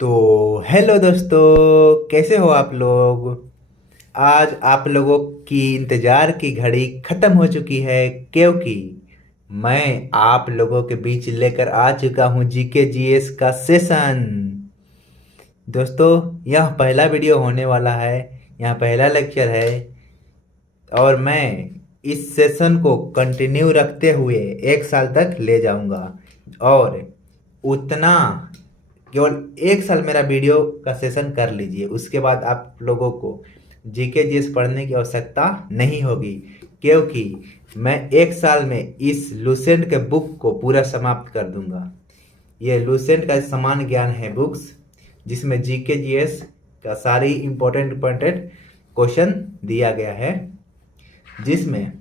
तो हेलो दोस्तों, कैसे हो आप लोग। आज आप लोगों की इंतज़ार की घड़ी ख़त्म हो चुकी है, क्योंकि मैं आप लोगों के बीच लेकर आ चुका हूँ जीके जीएस का सेशन। दोस्तों, यह पहला वीडियो होने वाला है, यह पहला लेक्चर है, और मैं इस सेशन को कंटिन्यू रखते हुए 1 साल तक ले जाऊंगा। और उतना केवल 1 साल मेरा वीडियो का सेशन कर लीजिए, उसके बाद आप लोगों को जीके जीएस पढ़ने की आवश्यकता नहीं होगी, क्योंकि मैं 1 साल में इस लुसेंट के बुक को पूरा समाप्त कर दूंगा। ये लुसेंट का समान ज्ञान है बुक्स, जिसमें जीके जीएस का सारी इंपॉर्टेंट इंपॉर्टेंट क्वेश्चन दिया गया है, जिसमें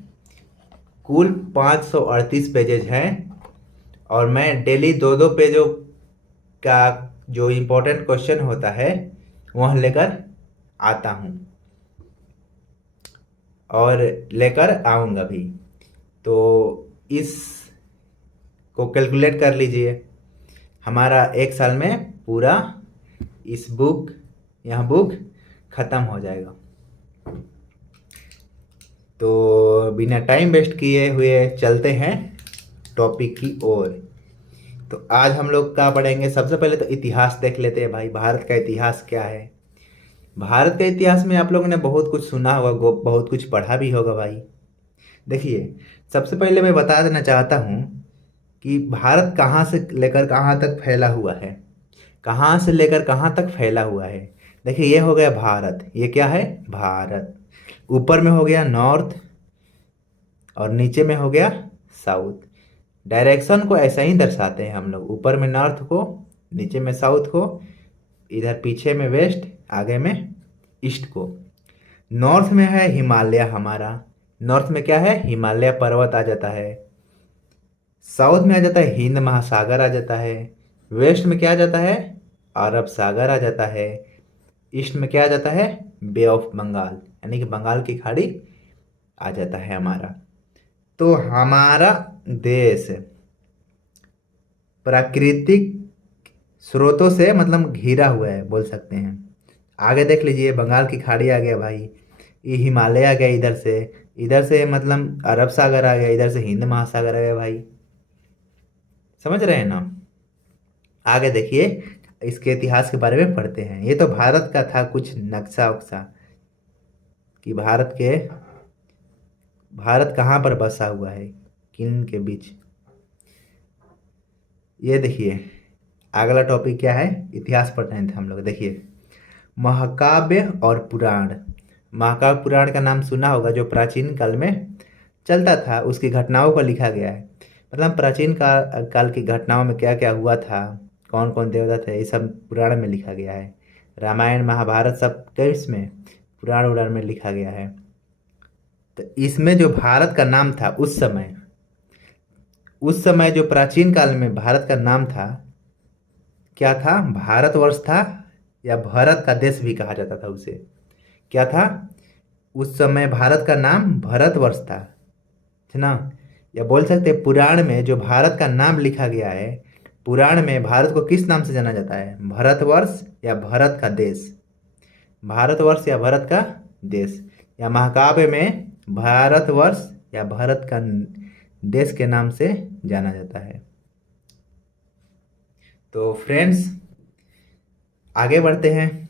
कुल 538 पेजेज हैं। और मैं डेली दो दो पेजों का जो इम्पोर्टेंट क्वेश्चन होता है वह लेकर आता हूँ और लेकर आऊँगा भी। तो इस को कैलकुलेट कर लीजिए, हमारा 1 साल में पूरा यह बुक ख़त्म हो जाएगा। तो बिना टाइम वेस्ट किए हुए चलते हैं टॉपिक की ओर। तो आज हम लोग क्या पढ़ेंगे, सबसे पहले तो इतिहास देख लेते हैं भाई, भारत का इतिहास क्या है। भारत के इतिहास में आप लोगों ने बहुत कुछ सुना होगा, बहुत कुछ पढ़ा भी होगा भाई। देखिए, सबसे पहले मैं बता देना चाहता हूँ कि भारत कहाँ से लेकर कहाँ तक फैला हुआ है, कहाँ से लेकर कहाँ तक फैला हुआ है। देखिए, ये हो गया भारत, ये क्या है भारत। ऊपर में हो गया नॉर्थ और नीचे में हो गया साउथ। डायरेक्शन को ऐसा ही दर्शाते हैं हम लोग, ऊपर में नॉर्थ को, नीचे में साउथ को, इधर पीछे में वेस्ट, आगे में ईस्ट को। नॉर्थ में है हिमालय हमारा, नॉर्थ में क्या है, हिमालय पर्वत आ जाता है। साउथ में आ जाता है हिंद महासागर आ जाता है। वेस्ट में क्या आ जाता है, अरब सागर आ जाता है। ईस्ट में क्या आ जाता है, बे ऑफ बंगाल, यानी कि बंगाल की खाड़ी आ जाता है हमारा। तो हमारा देश प्राकृतिक स्रोतों से मतलब घिरा हुआ है बोल सकते हैं। आगे देख लीजिए, बंगाल की खाड़ी आ गया भाई, ये हिमालय आ गया, इधर से मतलब अरब सागर आ गया, इधर से हिंद महासागर आ गया भाई। समझ रहे हैं ना। आगे देखिए, इसके इतिहास के बारे में पढ़ते हैं। ये तो भारत का था कुछ नक्शा उक्सा कि भारत कहाँ पर बसा हुआ है, किन के बीच। ये देखिए, अगला टॉपिक क्या है, इतिहास पढ़ रहे थे हम लोग। देखिए, महाकाव्य और पुराण। महाकाव्य पुराण का नाम सुना होगा, जो प्राचीन काल में चलता था, उसकी घटनाओं को लिखा गया है। मतलब प्राचीन काल की घटनाओं में क्या क्या हुआ था, कौन कौन देवता थे, ये सब पुराण में लिखा गया है। रामायण महाभारत सब कई में पुराण उराण में लिखा गया है। तो इसमें जो भारत का नाम था उस समय जो प्राचीन काल में भारत का नाम था, क्या था, भारतवर्ष था, या भारत का देश भी कहा जाता था उसे। क्या था, उस समय भारत का नाम भारतवर्ष था, है ना। या बोल सकते हैं पुराण में जो भारत का नाम लिखा गया है, पुराण में भारत को किस नाम से जाना जाता है, भारतवर्ष या भारत का देश। भारतवर्ष या भारत का देश, या महाकाव्य में भारतवर्ष या भारत का देश के नाम से जाना जाता है। तो फ्रेंड्स, आगे बढ़ते हैं।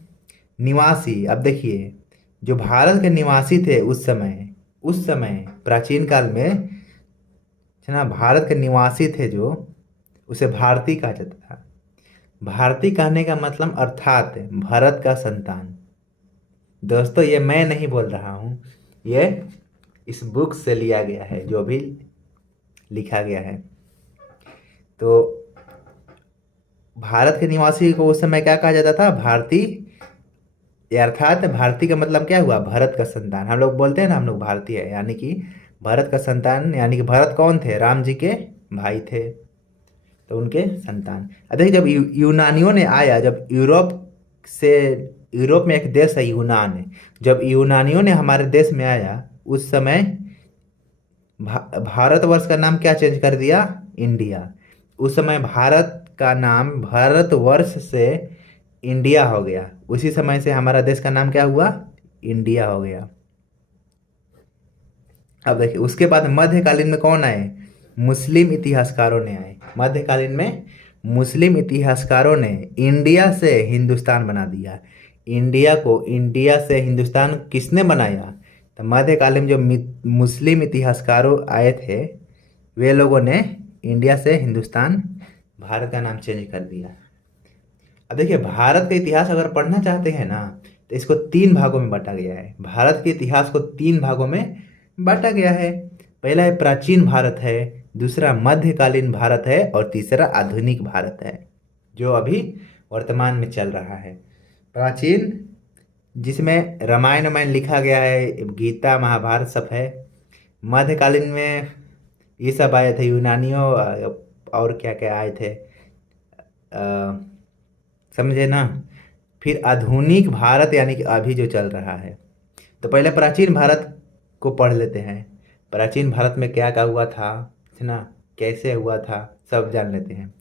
निवासी, अब देखिए, जो भारत के निवासी थे उस समय प्राचीन काल में, है ना, भारत के निवासी थे जो, उसे भारतीय कहा जाता था। भारतीय कहने का मतलब अर्थात भारत का संतान। दोस्तों, ये मैं नहीं बोल रहा हूँ, ये इस बुक से लिया गया है, जो भी लिखा गया है। तो भारत के निवासी को उस समय क्या कहा जाता था, भारतीय। अर्थात भारतीय का मतलब क्या हुआ, भारत का संतान। हम लोग बोलते हैं ना, हम लोग भारतीय है, यानी कि भारत का संतान, यानी कि भारत कौन थे, राम जी के भाई थे, तो उनके संतान। देखिए, जब यूनानियों ने आया, जब यूरोप में एक देश है यूनान है, जब यूनानियों ने हमारे देश में आया, उस समय भारतवर्ष का नाम क्या चेंज कर दिया, इंडिया। उस समय भारत का नाम भारतवर्ष से इंडिया हो गया। उसी समय से हमारा देश का नाम क्या हुआ? इंडिया हो गया। अब देखिए उसके बाद मध्यकालीन में कौन आए? मुस्लिम इतिहासकारों ने आए। मध्यकालीन में मुस्लिम इतिहासकारों ने इंडिया से हिंदुस्तान बना दिया। इंडिया को इंडिया से हिंदुस्तान किसने बनाया? तो मध्यकालीन में जो मुस्लिम इतिहासकारों आए थे, वे लोगों ने इंडिया से हिंदुस्तान, भारत का नाम चेंज कर दिया। अब देखिए भारत का इतिहास अगर पढ़ना चाहते हैं ना, तो इसको तीन भागों में बांटा गया है। भारत के इतिहास को तीन भागों में बांटा गया है। पहला है प्राचीन भारत है, दूसरा मध्यकालीन भारत है, और तीसरा आधुनिक भारत है, जो अभी वर्तमान में चल रहा है। प्राचीन, जिसमें रामायण वामायण लिखा गया है, गीता महाभारत सब है। मध्यकालीन में ये सब आए थे, यूनानियों और क्या क्या आए थे, समझे ना। फिर आधुनिक भारत यानी कि अभी जो चल रहा है। तो पहले प्राचीन भारत को पढ़ लेते हैं। प्राचीन भारत में क्या क्या हुआ था, है ना, कैसे हुआ था, सब जान लेते हैं।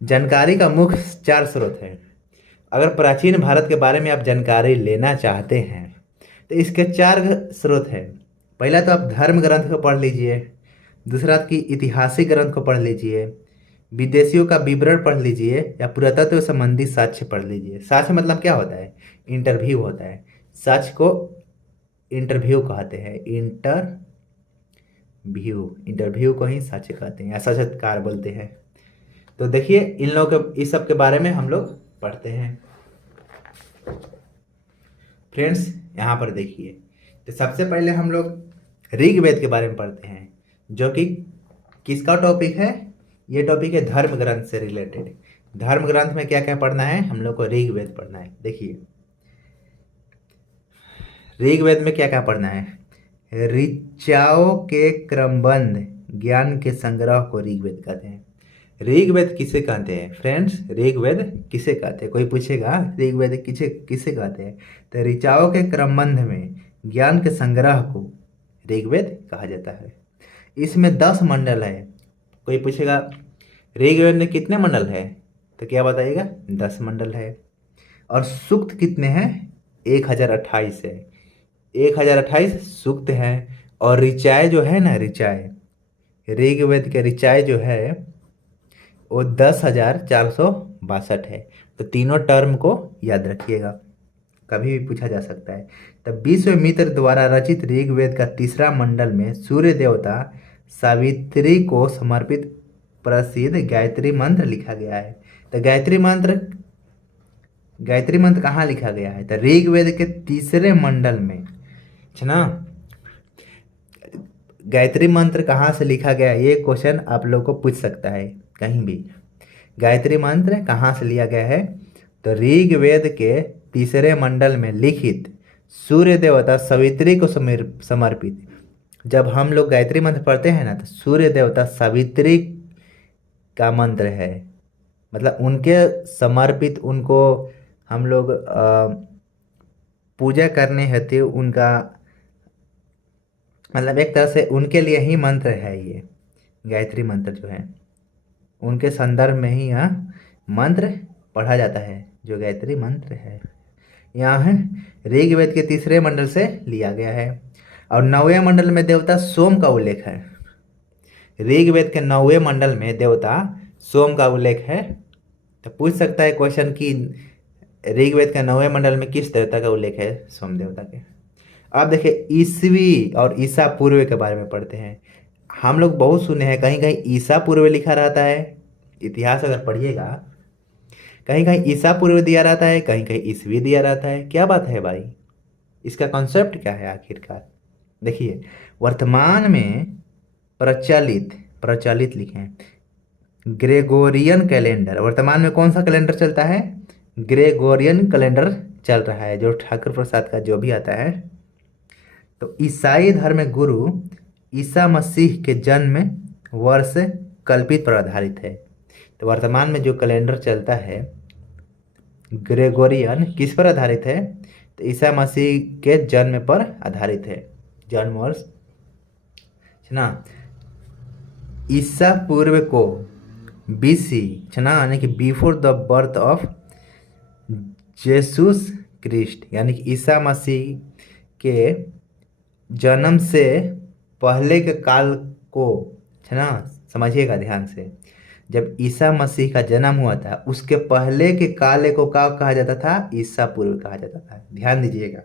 जानकारी का मुख्य चार स्रोत है। अगर प्राचीन भारत के बारे में आप जानकारी लेना चाहते हैं तो इसके चार स्रोत हैं। पहला तो आप धर्म ग्रंथ को पढ़ लीजिए, दूसरा आपकी ऐतिहासिक ग्रंथ को पढ़ लीजिए, विदेशियों का विवरण पढ़ लीजिए, या पुरातत्व संबंधी साक्ष्य पढ़ लीजिए। साक्ष्य मतलब क्या होता है? इंटरव्यू होता है। साक्ष्य को इंटरव्यू कहते हैं। इंटरव्यू को ही साक्ष्य कहते हैं या साक्षात्कार बोलते हैं। तो देखिए इन लोगों के, इस सब के बारे में हम लोग पढ़ते हैं। फ्रेंड्स यहाँ पर देखिए, तो सबसे पहले हम लोग ऋग्वेद के बारे में पढ़ते हैं, जो कि किसका टॉपिक है? ये टॉपिक है धर्म ग्रंथ से रिलेटेड। धर्म ग्रंथ में क्या क्या पढ़ना है? हम लोग को ऋग्वेद पढ़ना है। देखिए ऋग्वेद में क्या क्या पढ़ना है? ऋचाओं के क्रमबद्ध ज्ञान के संग्रह को ऋग्वेद कहते हैं। ऋग्वेद किसे कहते हैं फ्रेंड्स? ऋग्वेद किसे कहते हैं? कोई पूछेगा ऋग्वेद किसे किसे कहते हैं, तो ऋचाओं के क्रमबद्ध में ज्ञान के संग्रह को ऋग्वेद कहा जाता है। इसमें 10 मंडल है। कोई पूछेगा ऋग्वेद में कितने मंडल है, तो क्या बताइएगा? 10 मंडल है। और सूक्त कितने हैं? 1028 है। 1028 सूक्त हैं। और ऋचाएँ जो है ना, ऋचाएँ, ऋग्वेद के ऋचाएँ जो है वो 10,462 है। तो तीनों टर्म को याद रखिएगा, कभी भी पूछा जा सकता है। तब विश्वामित्र द्वारा रचित ऋग्वेद का तीसरा मंडल में सूर्य देवता सावित्री को समर्पित प्रसिद्ध गायत्री मंत्र लिखा गया है। तो गायत्री मंत्र कहाँ लिखा गया है? तो ऋग्वेद के तीसरे मंडल में, है ना। गायत्री मंत्र कहाँ से लिखा गया है, ये क्वेश्चन आप लोग को पूछ सकता है कहीं भी। गायत्री मंत्र कहाँ से लिया गया है? तो ऋग्वेद के तीसरे मंडल में लिखित सूर्य देवता सावित्री को समर्पित। जब हम लोग गायत्री मंत्र पढ़ते हैं ना, तो सूर्य देवता सावित्री का मंत्र है, मतलब उनके समर्पित, उनको हम लोग पूजा करने हेतु उनका, मतलब एक तरह से उनके लिए ही मंत्र है। ये गायत्री मंत्र जो है उनके संदर्भ में ही यह मंत्र पढ़ा जाता है, जो गायत्री मंत्र है। यहाँ है ऋग्वेद के तीसरे मंडल से लिया गया है। और 9वें मंडल में देवता सोम का उल्लेख है। ऋग्वेद के 9वें मंडल में देवता सोम का उल्लेख है। तो पूछ सकता है क्वेश्चन कि ऋग्वेद के 9वें मंडल में किस देवता का उल्लेख है? सोम देवता के। अब देखिए ईसवी और ईसा पूर्व के बारे में पढ़ते हैं। हम लोग बहुत सुने हैं, कहीं कहीं ईसा पूर्व लिखा रहता है। इतिहास अगर पढ़िएगा, कहीं कहीं ईसा पूर्व दिया रहता है, कहीं कहीं ईसवी दिया रहता है। क्या बात है भाई, इसका कॉन्सेप्ट क्या है आखिरकार? देखिए वर्तमान में प्रचलित लिखे हैं ग्रेगोरियन कैलेंडर। वर्तमान में कौन सा कैलेंडर चलता है? ग्रेगोरियन कैलेंडर चल रहा है, जो ठाकुर प्रसाद का जो भी आता है। तो ईसाई धर्म में गुरु ईसा मसीह के जन्म वर्ष कल्पित पर आधारित है। तो वर्तमान में जो कैलेंडर चलता है ग्रेगोरियन, किस पर आधारित है? तो ईसा मसीह के जन्म पर आधारित है, जन्म वर्ष, है ना। ईसा पूर्व को BC, है ना, यानी कि before the birth of Jesus Christ यानी कि ईसा मसीह के जन्म से पहले के काल को, है ना, समझिएगा ध्यान से। जब ईसा मसीह का जन्म हुआ था उसके पहले के काले को क्या कहा जाता था? ईसा पूर्व कहा जाता था। ध्यान दीजिएगा,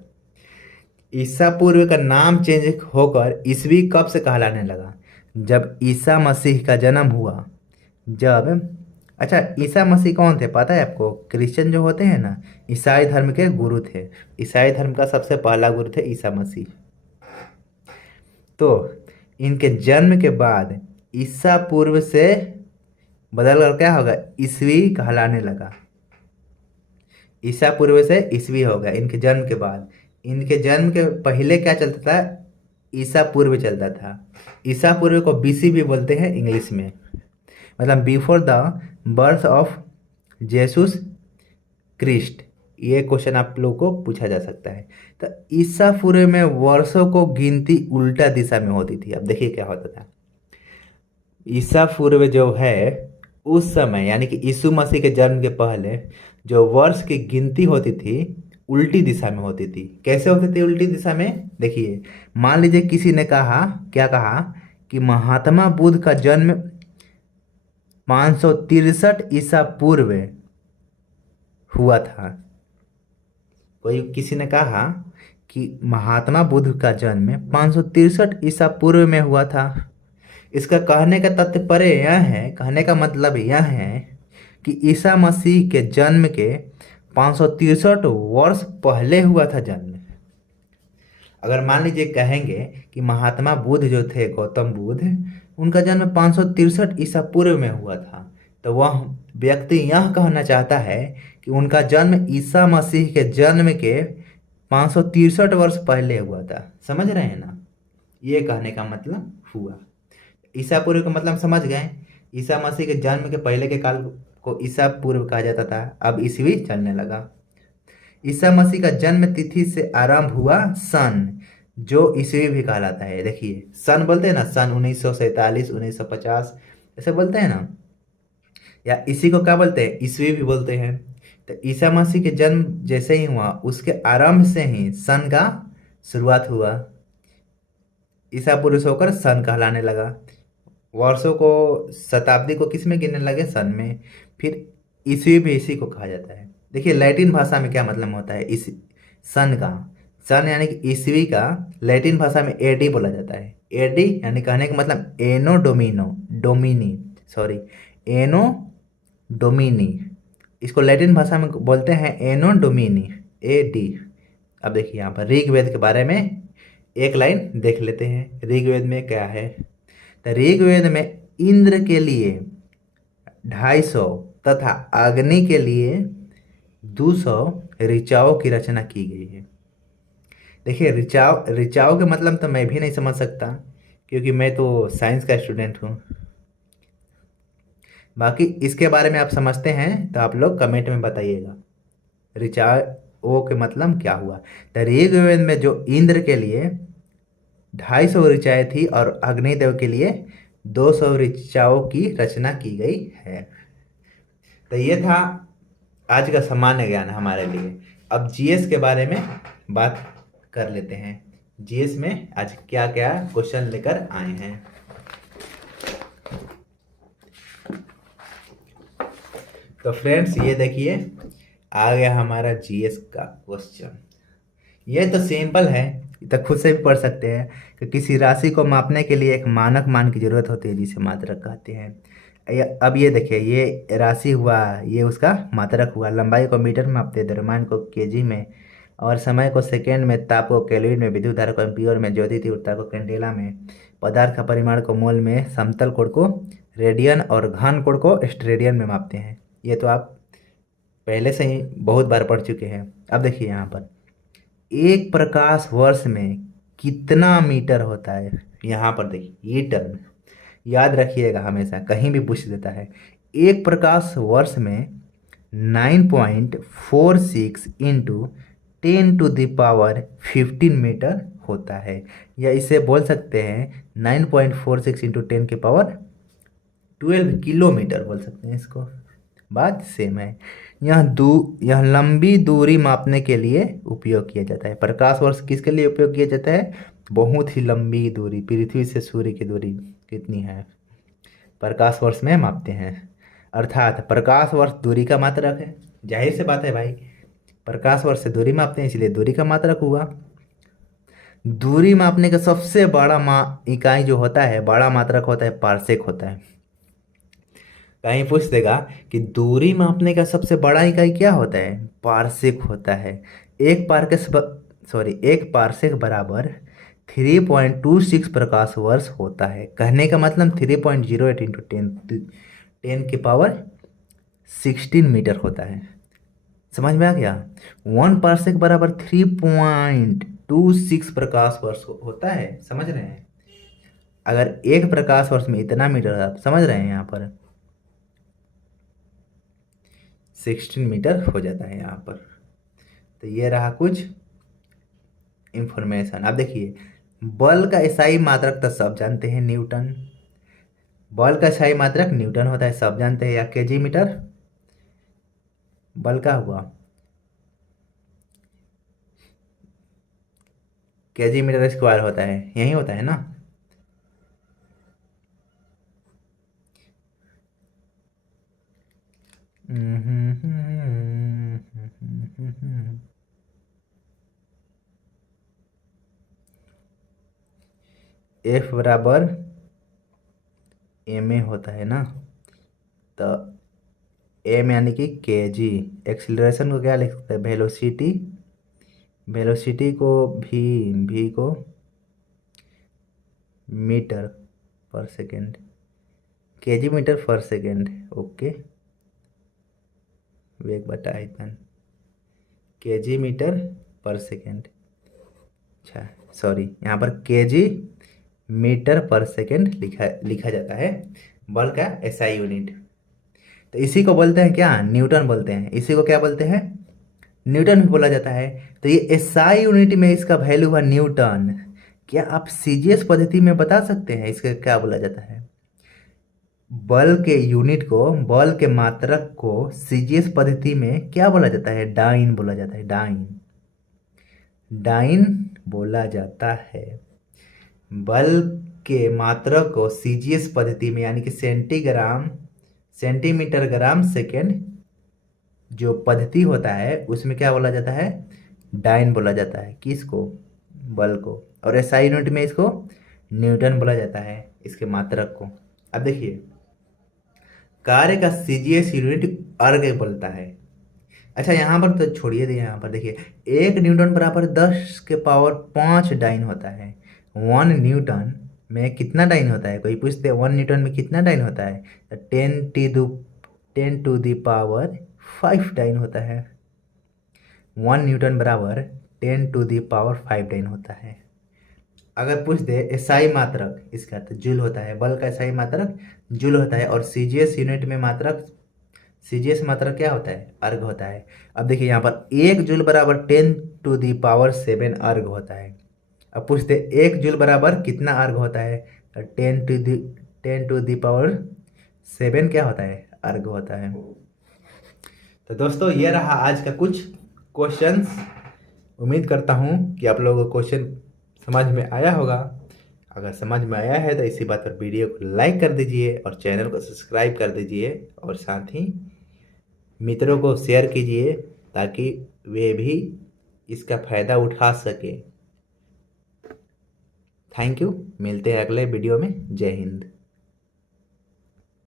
ईसा पूर्व का नाम चेंज होकर ईसवी कब से कहलाने लगा? जब ईसा मसीह का जन्म हुआ। जब, अच्छा, ईसा मसीह कौन थे पता है आपको? क्रिश्चियन जो होते हैं ना, ईसाई धर्म के गुरु थे। ईसाई धर्म का सबसे पहला गुरु थे ईसा मसीह। तो इनके जन्म के बाद ईसा पूर्व से बदल कर क्या होगा? ईसवी कहलाने लगा। ईसा पूर्व से ईसवी हो गया इनके जन्म के बाद। इनके जन्म के पहले क्या चलता था? ईसा पूर्व चलता था। ईसा पूर्व को बीसी भी बोलते हैं इंग्लिश में, मतलब before the birth of Jesus Christ. ये क्वेश्चन आप लोग को पूछा जा सकता है। तो ईसा पूर्व में वर्षों को गिनती उल्टा दिशा में होती थी। अब देखिए क्या होता था। ईसा पूर्व जो है उस समय, यानी कि यीशु मसीह के जन्म के पहले जो वर्ष की गिनती होती थी उल्टी दिशा में होती थी। कैसे होती थी उल्टी दिशा में? देखिए, मान लीजिए किसी ने कहा, क्या कहा कि महात्मा बुद्ध का जन्म 563 ईसा पूर्व हुआ था। कोई किसी ने कहा कि महात्मा बुद्ध का जन्म 563 ईसा पूर्व में हुआ था। इसका कहने का तात्पर्य यह है, कहने का मतलब यह है कि ईसा मसीह के जन्म के 563 वर्ष पहले हुआ था जन्म। अगर मान लीजिए कहेंगे कि महात्मा बुद्ध जो थे, गौतम बुद्ध, उनका जन्म 563 ईसा पूर्व में हुआ था, तो वह व्यक्ति यह कहना चाहता है कि उनका जन्म ईसा मसीह के जन्म के 563 वर्ष पहले हुआ था। समझ रहे हैं ना? ये कहने का मतलब हुआ। ईसा पूर्व का मतलब समझ गए। ईसा मसीह के जन्म के पहले के काल को ईसा पूर्व कहा जाता था, अब ईसवी चलने लगा। ईसा मसीह का जन्म तिथि से आरंभ हुआ सन, जो ईसवी भी कहलाता है। देखिए, सन बोलते हैं ना, सन 1947, 1950 ऐसे बोलते हैं ना, या इसी को क्या बोलते हैं? ईसवी भी बोलते हैं। तो ईसा मसीह के जन्म जैसे ही हुआ उसके आरंभ से ही सन का शुरुआत हुआ। ईसा पूर्व से होकर सन कहलाने लगा। वर्षों को, शताब्दी को किस में गिनने लगे? सन में। फिर ईसवी भी इसी को कहा जाता है। देखिए, लैटिन भाषा में क्या मतलब होता है इस सन का? सन यानी कि ईसवी का लैटिन भाषा में एडी बोला जाता है। एडी यानी कहने का मतलब एनो डोमिनो, डोमिनी, सॉरी, एनो डोमिनी। इसको लैटिन भाषा में बोलते हैं एनो डोमिनी, एडी। अब देखिए यहाँ पर ऋग्वेद के बारे में एक लाइन देख लेते हैं। ऋग्वेद में क्या है? तो ऋग्वेद में इंद्र के लिए 250 तथा अग्नि के लिए 200 ऋचाओं की रचना की गई है। देखिए, ऋचाओं के मतलब तो मैं भी नहीं समझ सकता, क्योंकि मैं तो साइंस का स्टूडेंट हूँ। बाकी इसके बारे में आप समझते हैं तो आप लोग कमेंट में बताइएगा ऋचाओं के मतलब क्या हुआ। तो ऋग्वेद में जो इंद्र के लिए 250 ऋचाएँ थी और अग्निदेव के लिए 200 ऋचाओं की रचना की गई है। तो ये था आज का सामान्य ज्ञान हमारे लिए। अब जीएस के बारे में बात कर लेते हैं। जीएस में आज क्या क्या क्वेश्चन लेकर आए हैं। तो फ्रेंड्स, ये देखिए आ गया हमारा जीएस का क्वेश्चन। ये तो सिंपल है, तो खुद से भी पढ़ सकते हैं कि किसी राशि को मापने के लिए एक मानक मान की जरूरत होती है जिसे मात्रक कहते हैं। अब ये देखिए, ये राशि हुआ, ये उसका मात्रक हुआ। लंबाई को मीटर में मापते हैं, द्रव्यमान को केजी में, और समय को सेकेंड में, ताप को केल्विन में, विद्युत धारा को एम्पियर में, ज्योति तीव्रता को कैंडेला में, पदार्थ का परिमाण को मोल में, समतल कोण को रेडियन और घन कोण को स्टेरेडियन में मापते हैं। ये तो आप पहले से ही बहुत बार पढ़ चुके हैं। अब देखिए यहाँ पर एक प्रकाश वर्ष में कितना मीटर होता है। यहाँ पर देखिए ये टर्म याद रखिएगा, हमेशा कहीं भी पूछ देता है। एक प्रकाश वर्ष में 9.46 इंटू 10⁻15 मीटर होता है, या इसे बोल सकते हैं 9.46 इंटू 10⁻12 किलोमीटर बोल सकते हैं इसको। बात सेम है। यह लंबी दूरी मापने के लिए उपयोग किया जाता है। प्रकाश वर्ष किसके लिए उपयोग किया जाता है? बहुत ही लंबी दूरी, पृथ्वी से सूर्य की दूरी कितनी है, प्रकाश वर्ष में मापते हैं। अर्थात प्रकाश वर्ष दूरी का मात्रक है। जाहिर सी बात है भाई, प्रकाश वर्ष से दूरी मापते हैं, इसलिए दूरी का मात्रक हुआ। दूरी मापने का सबसे बड़ा इकाई जो होता है, बड़ा मात्रक होता है, पारसेक होता है। कहीं पूछ देगा कि दूरी मापने का सबसे बड़ा इकाई क्या होता है? पारसेक होता है। एक पारसेक बराबर 3.26 प्रकाश वर्ष होता है। कहने का मतलब 3.08 इंटू 10 की पावर 16 मीटर होता है। समझ में आ गया? 1 पारसेक बराबर 3.26 प्रकाश वर्ष होता है। समझ रहे हैं? अगर एक प्रकाश वर्ष में इतना मीटर, आप समझ रहे हैं, यहाँ पर 16 मीटर हो जाता है यहाँ पर। तो ये रहा कुछ इंफॉर्मेशन। अब देखिए, बल का SI मात्रक तो सब जानते हैं, न्यूटन। बल का SI मात्रक न्यूटन होता है, सब जानते हैं, या केजी मीटर। बल का हुआ केजी मीटर स्क्वायर होता है, यही होता है ना। F बराबर ma होता है ना। तो m यानी कि केजी। एक्सीलरेशन को क्या लिख सकते हैं? वेलोसिटी। वेलोसिटी को v को मीटर पर सेकेंड, केजी मीटर पर सेकेंड। ओके, वेग बटा आयतन, केजी मीटर पर सेकेंड। अच्छा सॉरी, यहाँ पर केजी मीटर पर सेकेंड लिखा जाता है, बल का SI यूनिट। तो इसी को बोलते हैं क्या? न्यूटन बोलते हैं। इसी को क्या बोलते हैं? न्यूटन भी बोला जाता है। तो ये SI यूनिट में इसका वैल्यू हुआ न्यूटन। क्या आप CGS पद्धति में बता सकते हैं इसका क्या बोला जाता है? बल के यूनिट को, बल के मात्रक को CGS पद्धति में क्या बोला जाता है? डाइन बोला जाता है, डाइन। डाइन बोला जाता है। बल के मात्रक को CGS पद्धति में, यानी कि सेंटीमीटर ग्राम सेकेंड जो पद्धति होता है, उसमें क्या बोला जाता है? डाइन बोला जाता है। किसको? बल को। और SI यूनिट में इसको न्यूटन बोला जाता है, इसके मात्रक को। अब देखिए, कार्य का CGS यूनिट अर्ग बोलता है। अच्छा यहाँ पर तो छोड़िए दिए, यहाँ पर देखिए, 1 न्यूटन बराबर 10 की पावर 5 डाइन होता है। 1 न्यूटन में कितना डाइन होता है? कोई पूछते हैं 1 न्यूटन में कितना डाइन होता है? तो 10 टू दी पावर 5 डाइन होता है। 1 न्यूटन बराबर 10 टू दी पावर 5 डाइन होता है। अगर पूछ दे SI मात्रक इसका, तो जूल होता है। बल का SI मात्रक जूल होता है। और CGS यूनिट में मात्रक, CGS मात्रक क्या होता है? अर्ग होता है। अब देखिए यहाँ पर 1 जूल बराबर 10 टू दी पावर 7 अर्ग होता है। अब पूछते 1 जूल बराबर कितना अर्ग होता है? तो 10 टू दी पावर 7 क्या होता है? अर्ग होता है। तो दोस्तों, ये रहा आज का कुछ क्वेश्चंस। उम्मीद करता हूँ कि आप लोगों को क्वेश्चन समझ में आया होगा। अगर समझ में आया है तो इसी बात पर वीडियो को लाइक कर दीजिए और चैनल को सब्सक्राइब कर दीजिए, और साथ ही मित्रों को शेयर कीजिए ताकि वे भी इसका फ़ायदा उठा सके। Thank you. मिलते हैं अगले वीडियो में। जय हिंद।